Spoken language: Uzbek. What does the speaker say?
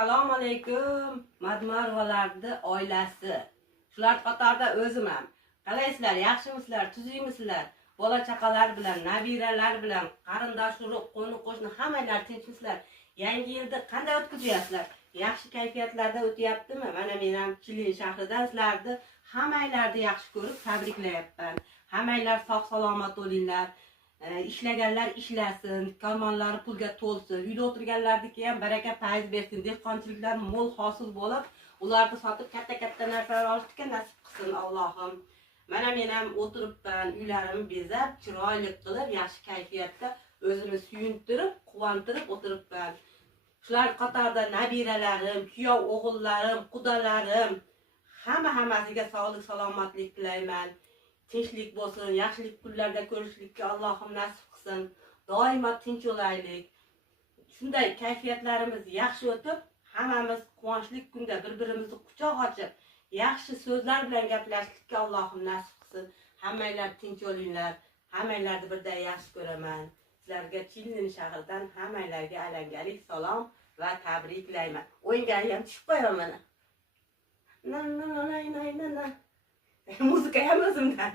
Assalomu alaykum, Madmarvalarni oilasi. Shular qatorida o'zim ham. Qalaysizlar, yaxshimisizlar, tuzingmisizlar? Bola chaqalar bilan, nabiralar bilan, qarindosh urug', qo'ni-qo'shni hammalar tinchmisizlar? Yangi yilda qanday o'tkazyapsizlar? Yaxshi kayfiyatlarda o'tyaptimi? Mana men ham Chilin shahridan sizlarni hammalarni yaxshi ko'rib tabriklayapman. Hammanglar sog' salomat bo'linglar. İşlegenler işlesin, karmanları pulga to'lsin, uyda o'tirganlarniki ham baraka fayz bersin, dehqonchiliklar mo'l hosil bo'lib, ularni sotib katta narsalar olishga nasib qilsin Allohim. Mana men ham o'tiribman, uylarimni bezab, chiroyli qilib, yaxshi kayfiyatda o'zimni suyuntirib, quvontirib o'tiribman. Shular qatorida nabiralarim, kuyov o'g'illarim, qudalarim, hammasiga sog'lik, salomatlik tilayman. Tinchlik bo'lsin, yaxshilik kunlarda ko'rishlikka Allohim nasib qilsin. Doimo tinch bo'laylik. Shunday kayfiyatlarimiz yaxshi o'tib, hammamiz quvonchli kunda bir-birimizni quchoq ochib, yaxshi so'zlar bilan gaplashishlikka Allohim nasib qilsin. Hammanglar tinch bo'linglar. Hammanglarni birday yaxshi ko'raman. Sizlarga Chilin shahridan hammanglarga alangalik salom va tabriklayman. O'yinga ham tushib qo'yaman mana. Na. Muzika ham o'zimdan.